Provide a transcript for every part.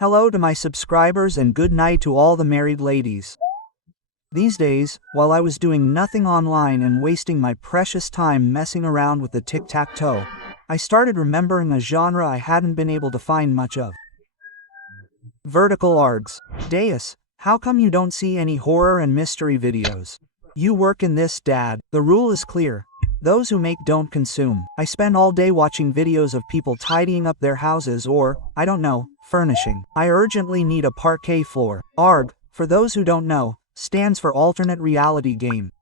Hello to my subscribers and good night to all the married ladies. These days, while I was doing nothing online and wasting my precious time messing around with the tic-tac-toe, I started remembering a genre I hadn't been able to find much of. Vertical ARGs. Deus, how come you don't see any horror and mystery videos? You work in this, Dad. The rule is clear. Those who make don't consume. I spend all day watching videos of people tidying up their houses or, I don't know, furnishing. I urgently need a parquet floor. ARG, for those who don't know, stands for alternate reality game.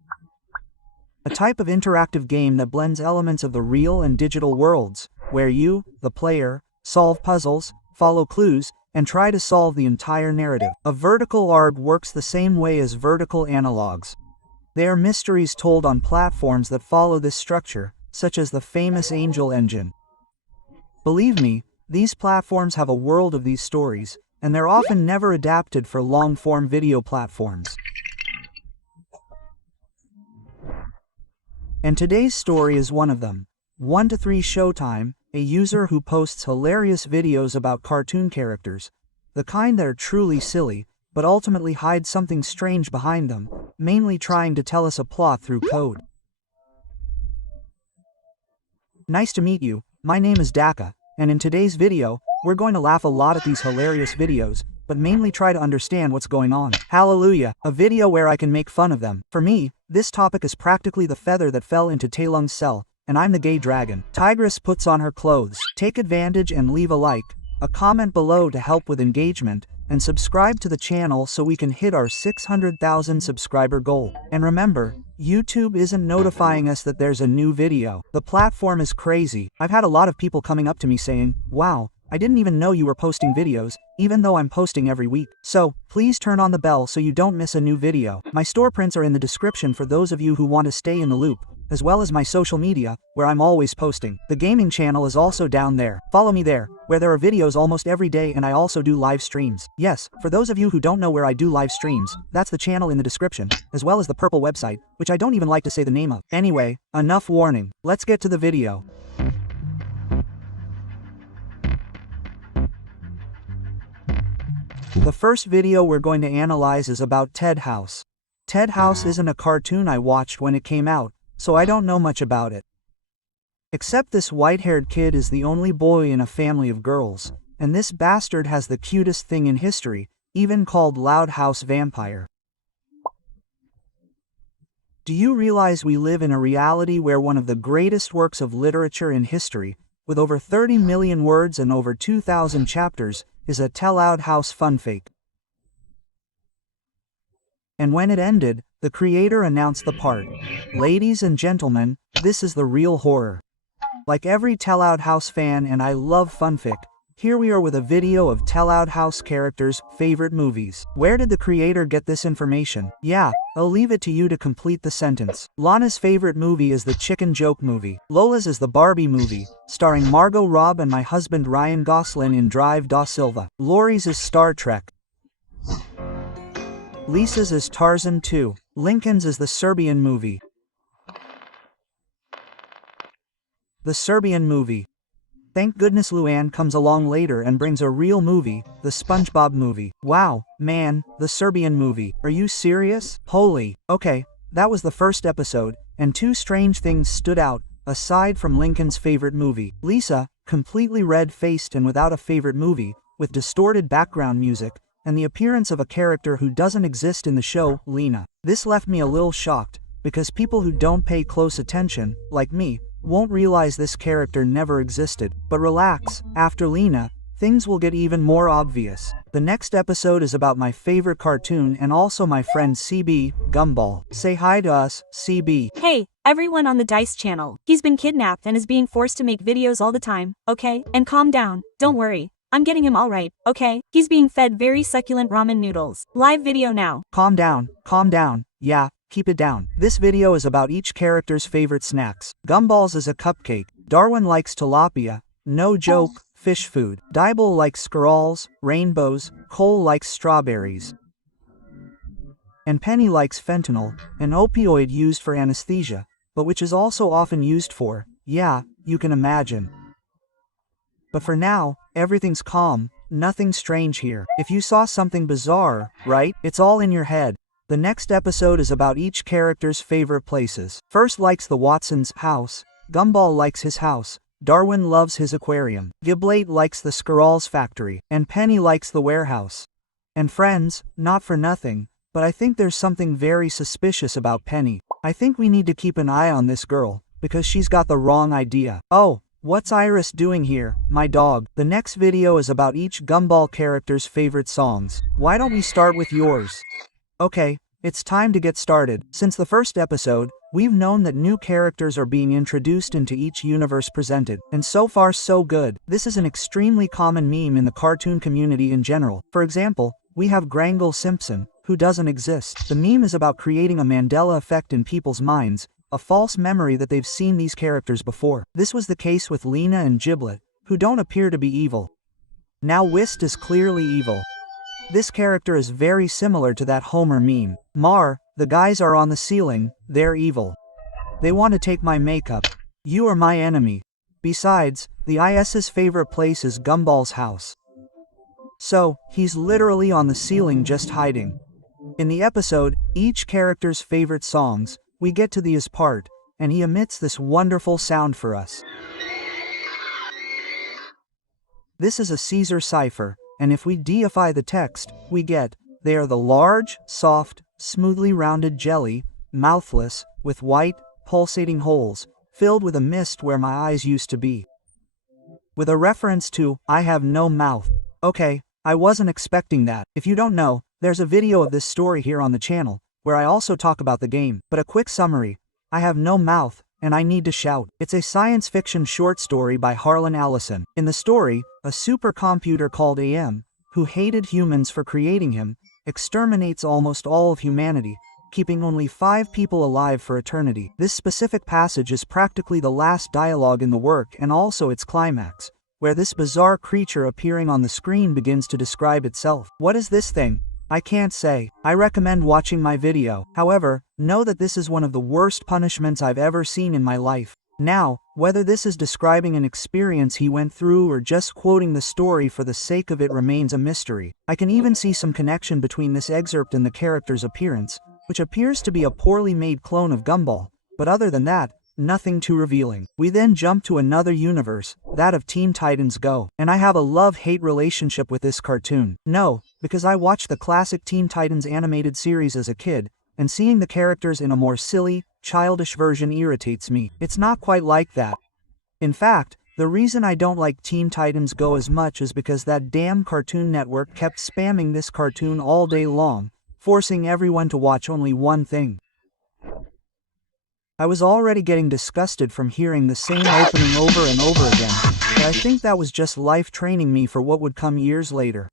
A type of interactive game that blends elements of the real and digital worlds, where you, the player, solve puzzles, follow clues, and try to solve the entire narrative. A vertical ARG works the same way as vertical analogs. They are mysteries told on platforms that follow this structure, such as the famous Angel Engine. Believe me, these platforms have a world of these stories, and they're often never adapted for long-form video platforms. And today's story is one of them. 1 to 3 Showtime, a user who posts hilarious videos about cartoon characters, the kind that are truly silly, but ultimately hide something strange behind them, mainly trying to tell us a plot through code. Nice to meet you, my name is Daka, and in today's video, we're going to laugh a lot at these hilarious videos, but mainly try to understand what's going on. Hallelujah, a video where I can make fun of them. For me, this topic is practically the feather that fell into Taelung's cell, and I'm the gay dragon. Tigress puts on her clothes. Take advantage and leave a like, a comment below to help with engagement, and subscribe to the channel so we can hit our 600,000 subscriber goal. And remember, YouTube isn't notifying us that there's a new video. The platform is crazy. I've had a lot of people coming up to me saying, "Wow, I didn't even know you were posting videos," even though I'm posting every week. So, please turn on the bell so you don't miss a new video. My store prints are in the description for those of you who want to stay in the loop, as well as my social media, where I'm always posting. The gaming channel is also down there. Follow me there, where there are videos almost every day, and I also do live streams. Yes, for those of you who don't know where I do live streams, that's the channel in the description, as well as the purple website, which I don't even like to say the name of. Anyway, enough warning. Let's get to the video. The first video we're going to analyze is about Ted House. Ted House isn't a cartoon I watched when it came out, so I don't know much about it. Except this white-haired kid is the only boy in a family of girls, and this bastard has the cutest thing in history, even called Loud House Vampire. Do you realize we live in a reality where one of the greatest works of literature in history, with over 30 million words and over 2,000 chapters, is a Loud House funfake? And when it ended, the creator announced the part. Ladies and gentlemen, this is the real horror. Like every Loud House fan, and I love funfic, here we are with a video of Loud House characters' favorite movies. Where did the creator get this information? Yeah, I'll leave it to you to complete the sentence. Lana's favorite movie is the Chicken Joke movie. Lola's is the Barbie movie, starring Margot Robbie and my husband Ryan Gosling in Drive da Silva. Lori's is Star Trek. Lisa's is Tarzan 2. Lincoln's is the Serbian movie. The Serbian movie. Thank goodness Luann comes along later and brings a real movie, the SpongeBob movie. Wow, man, the Serbian movie. Are you serious? Holy. Okay, that was the first episode, and two strange things stood out, aside from Lincoln's favorite movie. Lisa, completely red-faced and without a favorite movie, with distorted background music, and the appearance of a character who doesn't exist in the show, Lena. This left me a little shocked, because people who don't pay close attention, like me, won't realize this character never existed. But relax, after Lena, things will get even more obvious. The next episode is about my favorite cartoon and also my friend CB, Gumball. Say hi to us, CB. Hey, everyone on the Dice channel. He's been kidnapped and is being forced to make videos all the time, okay? And calm down, don't worry. I'm getting him all right, okay? He's being fed very succulent ramen noodles. Live video now. Calm down, yeah, keep it down. This video is about each character's favorite snacks. Gumball's is a cupcake. Darwin likes tilapia. No joke, fish food. Dibble likes squirrels, rainbows. Cole likes strawberries. And Penny likes fentanyl, an opioid used for anesthesia, but which is also often used for, yeah, you can imagine. But for now, everything's calm, nothing strange here. If you saw something bizarre, right? It's all in your head. The next episode is about each character's favorite places. First likes the Watsons' house, Gumball likes his house, Darwin loves his aquarium, Giblate likes the Squirrel's factory, and Penny likes the warehouse. And friends, not for nothing, but I think there's something very suspicious about Penny. I think we need to keep an eye on this girl, because she's got the wrong idea. Oh, what's Iris doing here, my dog? The next video is about each Gumball character's favorite songs. Why don't we start with yours? Okay, it's time to get started. Since the first episode, we've known that new characters are being introduced into each universe presented, and so far so good. This is an extremely common meme in the cartoon community in general. For example, we have Grangle Simpson, who doesn't exist. The meme is about creating a Mandela effect in people's minds, a false memory that they've seen these characters before. This was the case with Lena and Giblet, who don't appear to be evil. Now Whist is clearly evil. This character is very similar to that Homer meme. Mar, the guys are on the ceiling, they're evil. They want to take my makeup. You are my enemy. Besides, the IS's favorite place is Gumball's house. So, he's literally on the ceiling just hiding. In the episode, each character's favorite songs, we get to the is part, and he emits this wonderful sound for us. This is a Caesar cipher, and if we deify the text, we get, they are the large, soft, smoothly rounded jelly, mouthless, with white, pulsating holes, filled with a mist where my eyes used to be. With a reference to, I have no mouth. Okay, I wasn't expecting that. If you don't know, there's a video of this story here on the channel, where I also talk about the game, but a quick summary. I have no mouth, and I need to shout. It's a science fiction short story by Harlan Ellison. In the story, a supercomputer called AM, who hated humans for creating him, exterminates almost all of humanity, keeping only 5 people alive for eternity. This specific passage is practically the last dialogue in the work and also its climax, where this bizarre creature appearing on the screen begins to describe itself. What is this thing? I can't say. I recommend watching my video. However, know that this is one of the worst punishments I've ever seen in my life. Now, whether this is describing an experience he went through or just quoting the story for the sake of it remains a mystery. I can even see some connection between this excerpt and the character's appearance, which appears to be a poorly made clone of Gumball, but other than that, nothing too revealing. We then jump to another universe, that of Teen Titans Go, and I have a love-hate relationship with this cartoon. No, because I watched the classic Teen Titans animated series as a kid, and seeing the characters in a more silly, childish version irritates me. It's not quite like that. In fact, the reason I don't like Teen Titans Go as much is because that damn Cartoon Network kept spamming this cartoon all day long, forcing everyone to watch only one thing. I was already getting disgusted from hearing the same opening over and over again, but I think that was just life training me for what would come years later.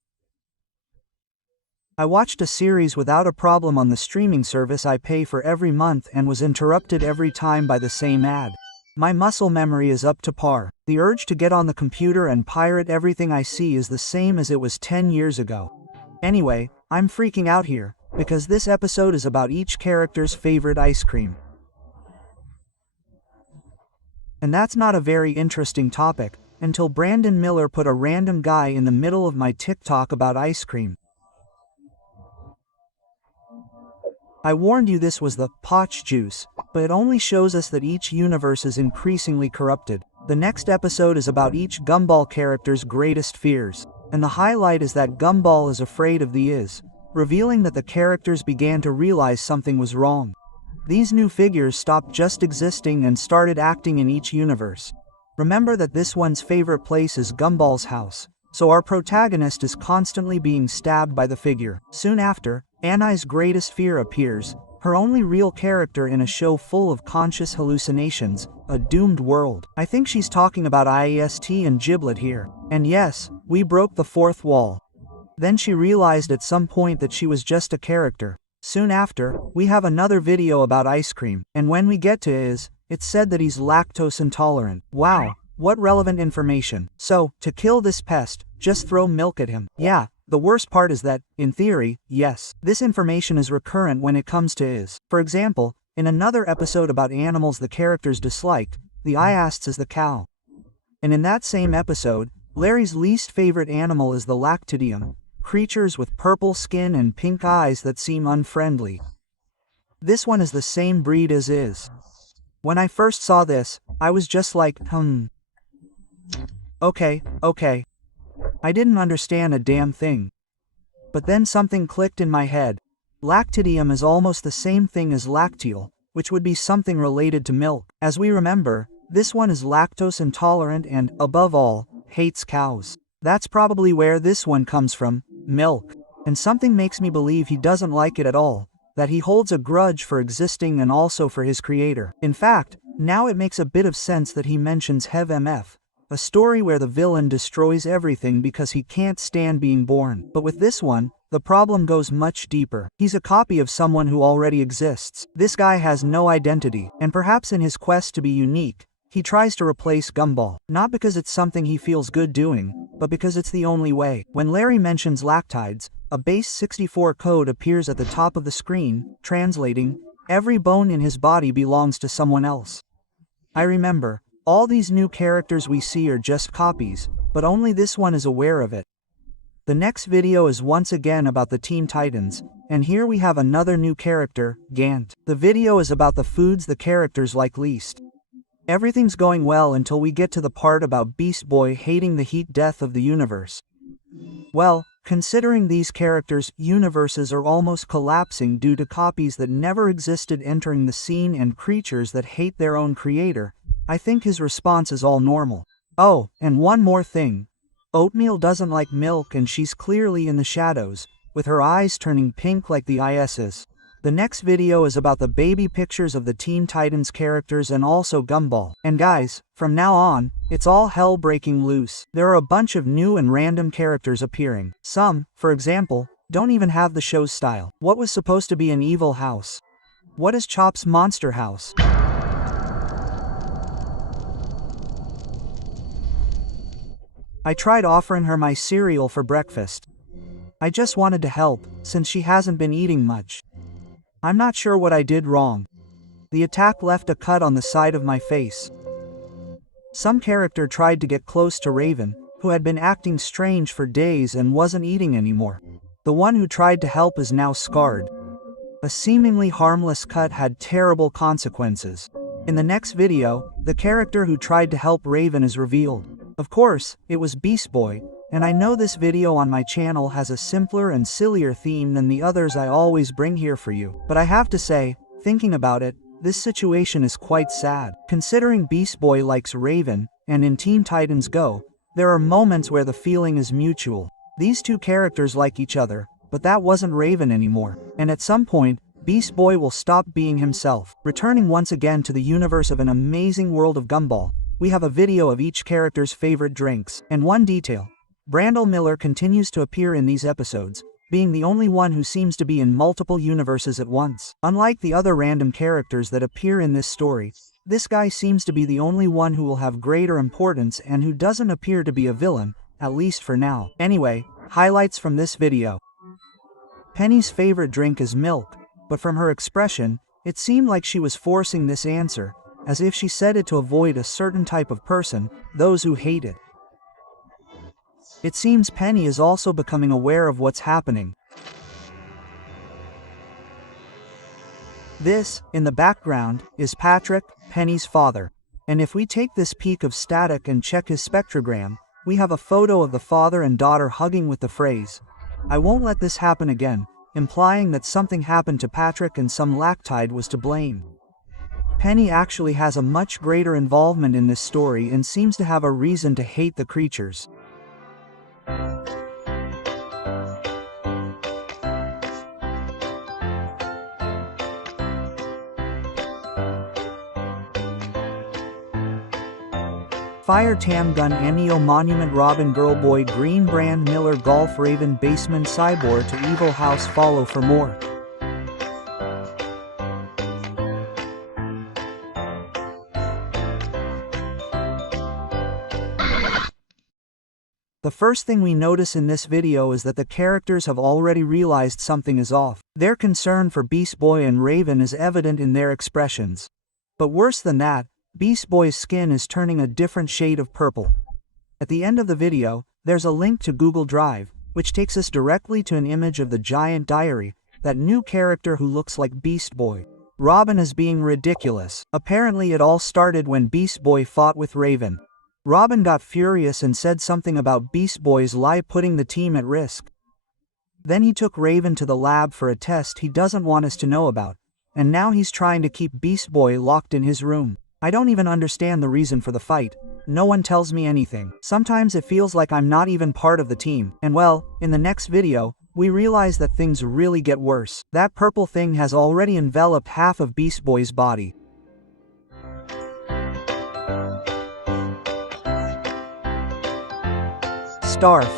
I watched a series without a problem on the streaming service I pay for every month and was interrupted every time by the same ad. My muscle memory is up to par. The urge to get on the computer and pirate everything I see is the same as it was 10 years ago. Anyway, I'm freaking out here, because this episode is about each character's favorite ice cream. And that's not a very interesting topic, until Brandon Miller put a random guy in the middle of my TikTok about ice cream. I warned you this was the Potch juice, but it only shows us that each universe is increasingly corrupted. The next episode is about each Gumball character's greatest fears, and the highlight is that Gumball is afraid of the Is, revealing that the characters began to realize something was wrong. These new figures stopped just existing and started acting in each universe. Remember that this one's favorite place is Gumball's house, so our protagonist is constantly being stabbed by the figure. Soon after, Anai's greatest fear appears, her only real character in a show full of conscious hallucinations, a doomed world. I think she's talking about IEST and Giblet here. And yes, we broke the fourth wall. Then she realized at some point that she was just a character. Soon after, we have another video about ice cream, and when we get to Is, it's said that he's lactose intolerant. Wow, what relevant information. So, to kill this pest, just throw milk at him. Yeah, the worst part is that, in theory, yes, this information is recurrent when it comes to Is. For example, in another episode about animals the characters disliked, the Iasts is the cow. And in that same episode, Larry's least favorite animal is the lactidium, creatures with purple skin and pink eyes that seem unfriendly. This one is the same breed as is. When I first saw this, I was just like, okay. I didn't understand a damn thing. But then something clicked in my head. Lactidium is almost the same thing as lacteal, which would be something related to milk. As we remember, this one is lactose intolerant and, above all, hates cows. That's probably where this one comes from, milk. And something makes me believe he doesn't like it at all, that he holds a grudge for existing and also for his creator. In fact, now it makes a bit of sense that he mentions Hev MF, a story where the villain destroys everything because he can't stand being born. But with this one, the problem goes much deeper. He's a copy of someone who already exists. This guy has no identity, and perhaps in his quest to be unique, he tries to replace Gumball. Not because it's something he feels good doing, but because it's the only way. When Larry mentions lactides, a base 64 code appears at the top of the screen, translating, "Every bone in his body belongs to someone else." I remember, all these new characters we see are just copies, but only this one is aware of it. The next video is once again about the Teen Titans, and here we have another new character, Gant. The video is about the foods the characters like least. Everything's going well until we get to the part about Beast Boy hating the heat death of the universe. Well, considering these characters' universes are almost collapsing due to copies that never existed entering the scene and creatures that hate their own creator, I think his response is all normal. Oh, and one more thing. Oatmeal doesn't like milk and she's clearly in the shadows, with her eyes turning pink like the IS's. The next video is about the baby pictures of the Teen Titans characters and also Gumball. And guys, from now on, it's all hell breaking loose. There are a bunch of new and random characters appearing. Some, for example, don't even have the show's style. What was supposed to be an evil house? What is Chop's monster house? I tried offering her my cereal for breakfast. I just wanted to help, since she hasn't been eating much. I'm not sure what I did wrong. The attack left a cut on the side of my face. Some character tried to get close to Raven, who had been acting strange for days and wasn't eating anymore. The one who tried to help is now scarred. A seemingly harmless cut had terrible consequences. In the next video, the character who tried to help Raven is revealed. Of course, it was Beast Boy, and I know this video on my channel has a simpler and sillier theme than the others I always bring here for you. But I have to say, thinking about it, this situation is quite sad. Considering Beast Boy likes Raven, and in Teen Titans Go, there are moments where the feeling is mutual. These two characters like each other, but that wasn't Raven anymore. And at some point, Beast Boy will stop being himself. Returning once again to the universe of an amazing world of Gumball, we have a video of each character's favorite drinks. And one detail. Brandel Miller continues to appear in these episodes, being the only one who seems to be in multiple universes at once. Unlike the other random characters that appear in this story, this guy seems to be the only one who will have greater importance and who doesn't appear to be a villain, at least for now. Anyway, highlights from this video. Penny's favorite drink is milk, but from her expression, it seemed like she was forcing this answer, as if she said it to avoid a certain type of person, those who hate it. It seems Penny is also becoming aware of what's happening. This, in the background, is Patrick, Penny's father. And if we take this peek of static and check his spectrogram, we have a photo of the father and daughter hugging with the phrase, "I won't let this happen again," implying that something happened to Patrick and some lactide was to blame. Penny actually has a much greater involvement in this story and seems to have a reason to hate the creatures. Fire Tam Gun Annio Monument Robin Girl Boy Green Brand Miller Golf Raven Baseman Cyborg to Evil House. Follow for more. The first thing we notice in this video is that the characters have already realized something is off. Their concern for Beast Boy and Raven is evident in their expressions. But worse than that, Beast Boy's skin is turning a different shade of purple. At the end of the video, there's a link to Google Drive, which takes us directly to an image of the Giant Diary, that new character who looks like Beast Boy. Robin is being ridiculous. Apparently it all started when Beast Boy fought with Raven. Robin got furious and said something about Beast Boy's lie putting the team at risk. Then he took Raven to the lab for a test he doesn't want us to know about, and now he's trying to keep Beast Boy locked in his room. I don't even understand the reason for the fight. No one tells me anything. Sometimes it feels like I'm not even part of the team. And well, in the next video, we realize that things really get worse. That purple thing has already enveloped half of Beast Boy's body. Starf.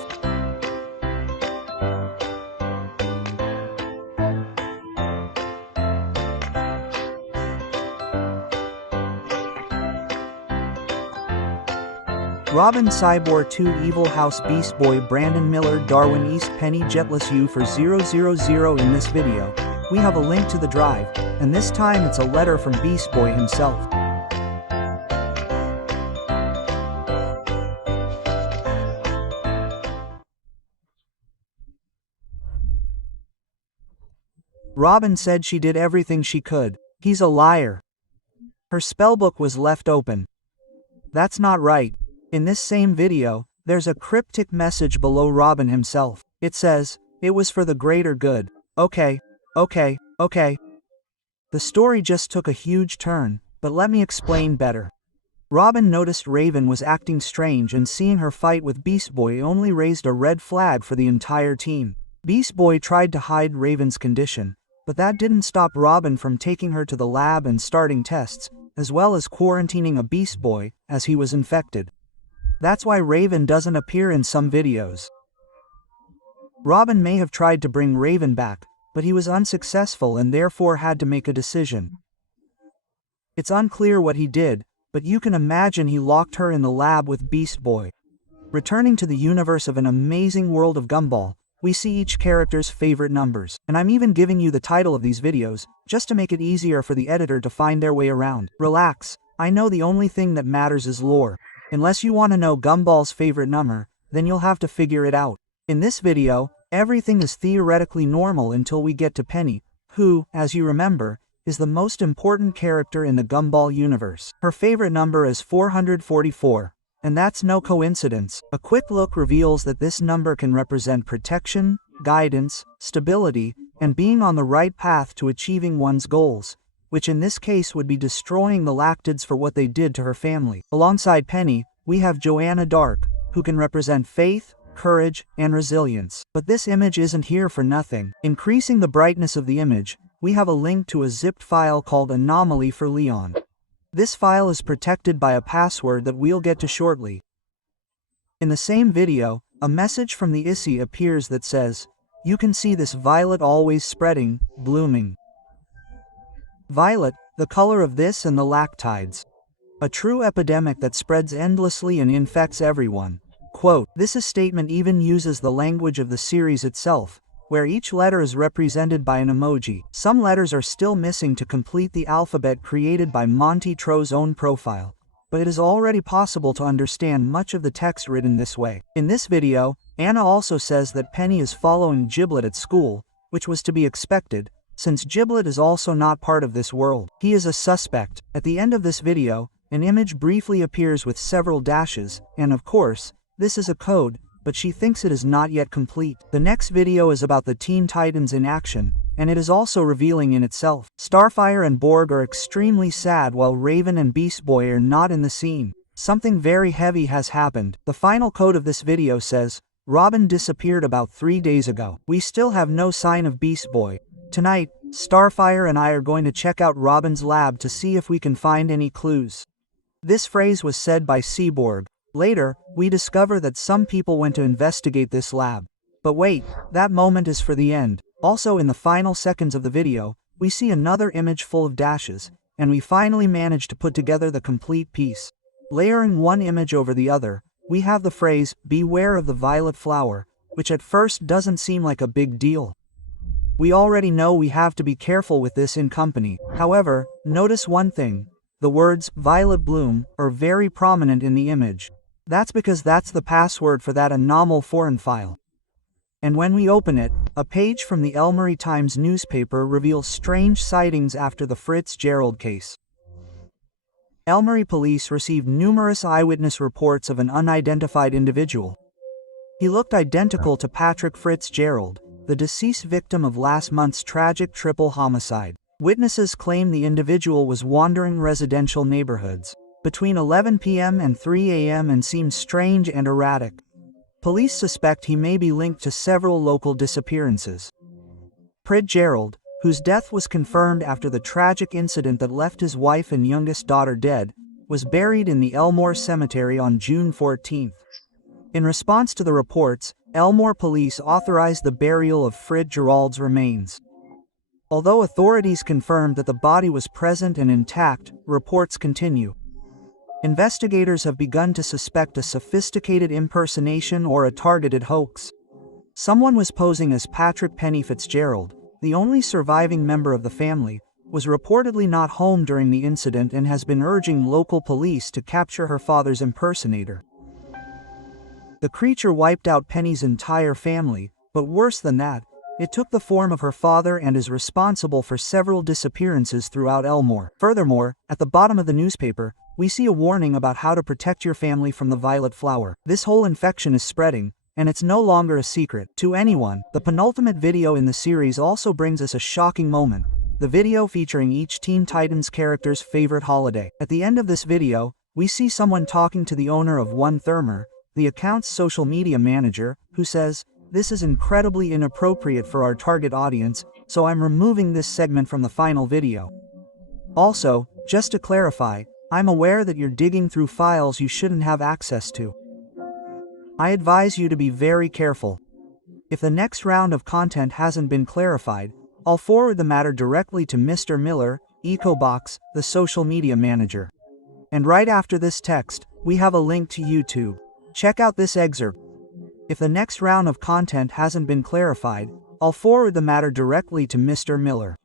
Robin Cyborg 2 Evil House Beast Boy Brandon Miller Darwin East Penny Jetless U for 000 in this video. We have a link to the drive, and this time it's a letter from Beast Boy himself. Robin said she did everything she could. He's a liar. Her spellbook was left open. That's not right. In this same video, there's a cryptic message below Robin himself. It says, "It was for the greater good." Okay. The story just took a huge turn, but let me explain better. Robin noticed Raven was acting strange, and seeing her fight with Beast Boy only raised a red flag for the entire team. Beast Boy tried to hide Raven's condition, but that didn't stop Robin from taking her to the lab and starting tests, as well as quarantining a Beast Boy, as he was infected. That's why Raven doesn't appear in some videos. Robin may have tried to bring Raven back, but he was unsuccessful and therefore had to make a decision. It's unclear what he did, but you can imagine he locked her in the lab with Beast Boy. Returning to the universe of An Amazing World of Gumball, we see each character's favorite numbers, and I'm even giving you the title of these videos, just to make it easier for the editor to find their way around. Relax, I know the only thing that matters is lore. Unless you want to know Gumball's favorite number, then you'll have to figure it out. In this video, everything is theoretically normal until we get to Penny, who, as you remember, is the most important character in the Gumball universe. Her favorite number is 444, and that's no coincidence. A quick look reveals that this number can represent protection, guidance, stability, and being on the right path to achieving one's goals, which in this case would be destroying the Lactids for what they did to her family. Alongside Penny, we have Joanna Dark, who can represent faith, courage, and resilience. But this image isn't here for nothing. Increasing the brightness of the image, we have a link to a zipped file called Anomaly for Leon. This file is protected by a password that we'll get to shortly. In the same video, a message from the ISI appears that says, "You can see this violet always spreading, blooming." Violet, the color of this and the Lactides. A true epidemic that spreads endlessly and infects everyone. Quote, this statement even uses the language of the series itself, where each letter is represented by an emoji. Some letters are still missing to complete the alphabet created by Monty Tro's own profile, but it is already possible to understand much of the text written this way. In this video, Anna also says that Penny is following Giblet at school, which was to be expected, since Giblet is also not part of this world. He is a suspect. At the end of this video, an image briefly appears with several dashes, and of course, this is a code, but she thinks it is not yet complete. The next video is about the Teen Titans in action, and it is also revealing in itself. Starfire and Borg are extremely sad while Raven and Beast Boy are not in the scene. Something very heavy has happened. The final code of this video says, Robin disappeared about 3 days ago. We still have no sign of Beast Boy. Tonight, Starfire and I are going to check out Robin's lab to see if we can find any clues. This phrase was said by Cyborg. Later, we discover that some people went to investigate this lab. But wait, that moment is for the end. Also in the final seconds of the video, we see another image full of dashes, and we finally manage to put together the complete piece. Layering one image over the other, we have the phrase, "Beware of the violet flower," which at first doesn't seem like a big deal. We already know we have to be careful with this in company. However, notice one thing. The words, "violet bloom," are very prominent in the image. That's because that's the password for that anomal foreign file. And when we open it, a page from the Elmore Times newspaper reveals strange sightings after the Fitzgerald case. Elmore police received numerous eyewitness reports of an unidentified individual. He looked identical to Patrick Fitzgerald, the deceased victim of last month's tragic triple homicide. Witnesses claim the individual was wandering residential neighborhoods between 11 p.m. and 3 a.m. and seemed strange and erratic. Police suspect he may be linked to several local disappearances. Fitzgerald, whose death was confirmed after the tragic incident that left his wife and youngest daughter dead, was buried in the Elmore Cemetery on June 14. In response to the reports, Elmore police authorized the burial of Fitzgerald's remains. Although authorities confirmed that the body was present and intact, reports continue. Investigators have begun to suspect a sophisticated impersonation or a targeted hoax. Someone was posing as Patrick Penny Fitzgerald, the only surviving member of the family, was reportedly not home during the incident and has been urging local police to capture her father's impersonator. The creature wiped out Penny's entire family, but worse than that, it took the form of her father and is responsible for several disappearances throughout Elmore. Furthermore, at the bottom of the newspaper, we see a warning about how to protect your family from the violet flower. This whole infection is spreading, and it's no longer a secret to anyone. The penultimate video in the series also brings us a shocking moment, the video featuring each Teen Titans character's favorite holiday. At the end of this video, we see someone talking to the owner of One Thermer, the account's social media manager, who says, "This is incredibly inappropriate for our target audience, so I'm removing this segment from the final video. Also, just to clarify, I'm aware that you're digging through files you shouldn't have access to. I advise you to be very careful. If the next round of content hasn't been clarified, I'll forward the matter directly to Mr. Miller, EcoBox, the social media manager." And right after this text, we have a link to YouTube. Check out this excerpt. "If the next round of content hasn't been clarified, I'll forward the matter directly to Mr. Miller."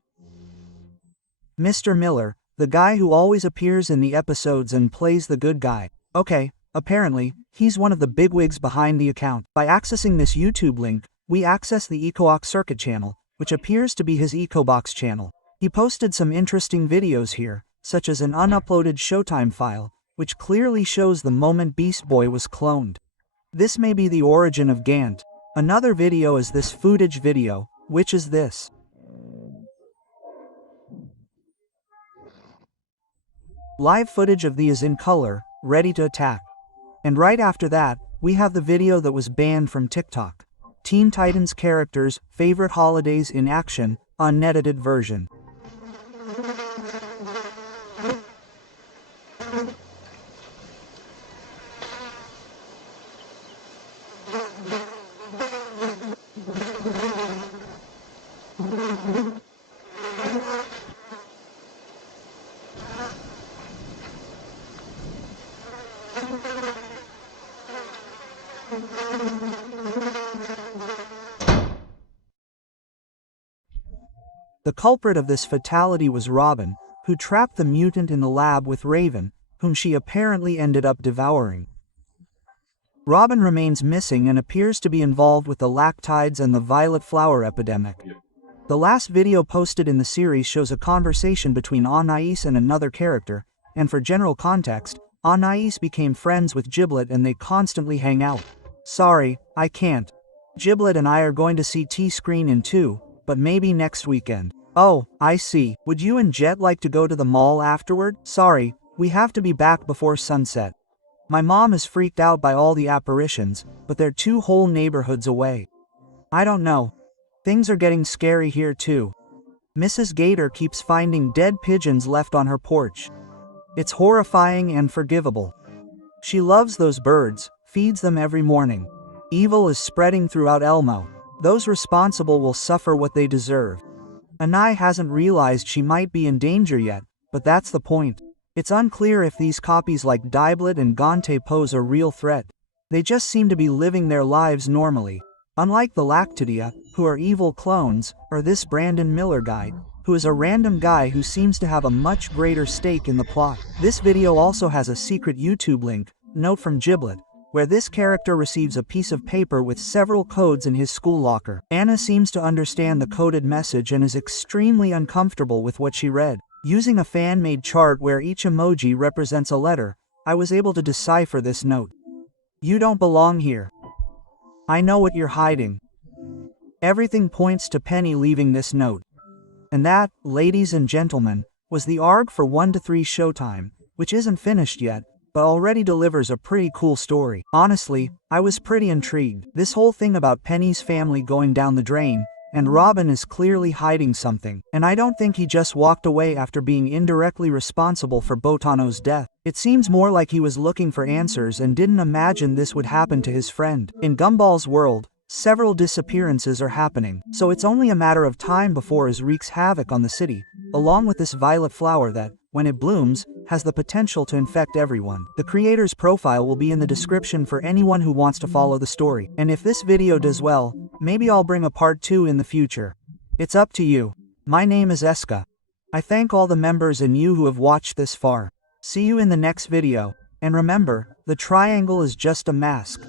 Mr. Miller, the guy who always appears in the episodes and plays the good guy. Okay, apparently, he's one of the bigwigs behind the account. By accessing this YouTube link, we access the EcoBox Circuit channel, which appears to be his EcoBox channel. He posted some interesting videos here, such as an unuploaded Showtime file, which clearly shows the moment Beast Boy was cloned. This may be the origin of Gant. Another video is this footage video, which is this. Live footage of these in color, ready to attack. And right after that, we have the video that was banned from TikTok. Teen Titans characters' favorite holidays in action, unedited version. The culprit of this fatality was Robin, who trapped the mutant in the lab with Raven, whom she apparently ended up devouring. Robin remains missing and appears to be involved with the lactides and the violet flower epidemic. The last video posted in the series shows a conversation between Anais and another character, and for general context, Anais became friends with Giblet and they constantly hang out. Sorry, I can't. Giblet and I are going to see T-Screen in 2, but maybe next weekend. Oh, I see. Would you and Jet like to go to the mall afterward? Sorry, we have to be back before sunset. My mom is freaked out by all the apparitions, but they're 2 whole neighborhoods away. I don't know. Things are getting scary here too. Mrs. Gator keeps finding dead pigeons left on her porch. It's horrifying and forgivable. She loves those birds, feeds them every morning. Evil is spreading throughout Elmo. Those responsible will suffer what they deserve. Anai hasn't realized she might be in danger yet, but that's the point. It's unclear if these copies like Diblet and Gante pose a real threat. They just seem to be living their lives normally. Unlike the Lactidia, who are evil clones, or this Brandon Miller guy, who is a random guy who seems to have a much greater stake in the plot. This video also has a secret YouTube link, note from Giblet, where this character receives a piece of paper with several codes in his school locker. Anna seems to understand the coded message and is extremely uncomfortable with what she read. Using a fan-made chart where each emoji represents a letter, I was able to decipher this note. You don't belong here. I know what you're hiding. Everything points to Penny leaving this note. And that, ladies and gentlemen, was the arc for 1 to 3 Showtime, which isn't finished yet, but already delivers a pretty cool story. Honestly, I was pretty intrigued. This whole thing about Penny's family going down the drain, and Robin is clearly hiding something. And I don't think he just walked away after being indirectly responsible for Botano's death. It seems more like he was looking for answers and didn't imagine this would happen to his friend. In Gumball's world, several disappearances are happening, so it's only a matter of time before it wreaks havoc on the city, along with this violet flower that, when it blooms, has the potential to infect everyone. The creator's profile will be in the description for anyone who wants to follow the story. And if this video does well, maybe I'll bring a part 2 in the future. It's up to you. My name is Eska. I thank all the members and you who have watched this far. See you in the next video, and remember, the triangle is just a mask.